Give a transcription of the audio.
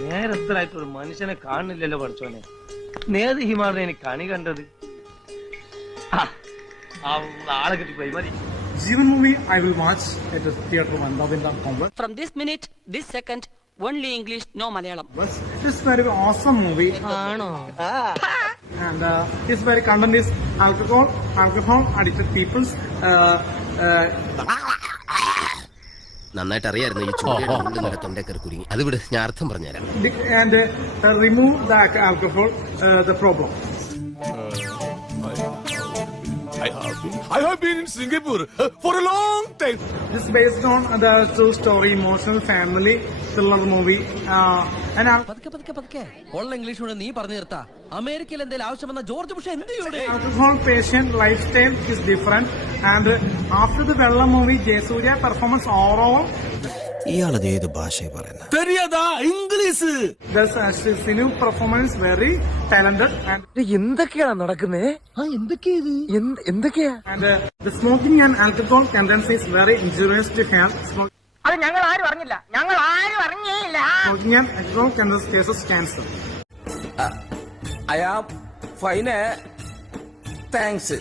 നേരത്തിലായിട്ട് ഒരു മനുഷ്യനെ കാണില്ലല്ലോ പഠിച്ചോനെ നേതൃ ഹിമാറിനെ എനിക്ക് കണി കണ്ടത്? ആളെ കിട്ടി പോയി മതി ജീവൻ movie I will watch at the theatre വന്ദാവിന്ദം from this minute this second only English no Malayalam bus this very awesome movie ആണോ? And this very content is alcohol alcohol addicted നന്നായിട്ട് അറിയായിരുന്നു ഈ ചൂട് തൊണ്ടക്കറി കുരുങ്ങി അത് ഇവിടെ ഞാൻ അർത്ഥം പറഞ്ഞുതരാം and uh, remove the alcohol, uh, the problem. I have been, I have been in Singapore uh, for a long time. This is based on the true story, emotional family thriller movie. Uh, and al- പതുക്കെ പതുക്കെ പതുക്കെ ഉള്ള English കൊണ്ട് നീ പറഞ്ഞു നിർത്താ അമേരിക്കയിൽ എന്തെങ്കിലും ആവശ്യം വന്ന ജോർജ് ബുഷ് എന്ത് ചെയ്യൂടെ alcohol patient lifestyle is different. And after the Vellam movie Jayasurya performance overall ഇയാളത് ഏത് ഭാഷയെ പറയുന്നത് തെരിയാതാ ഇംഗ്ലീഷ്. പെർഫോമൻസ് വെരി ടാലന്റഡ് എന്തൊക്കെയാണ് നടക്കുന്നത് എന്തൊക്കെയാ and the smoking and alcohol tendency very injurious to health അത് ഞങ്ങൾ ആരും അറിഞ്ഞില്ല. ഞങ്ങൾ ആരും അറിഞ്ഞില്ല smoking and alcohol tendency cases cancer അയാ ഫൈന് താങ്ക്സ്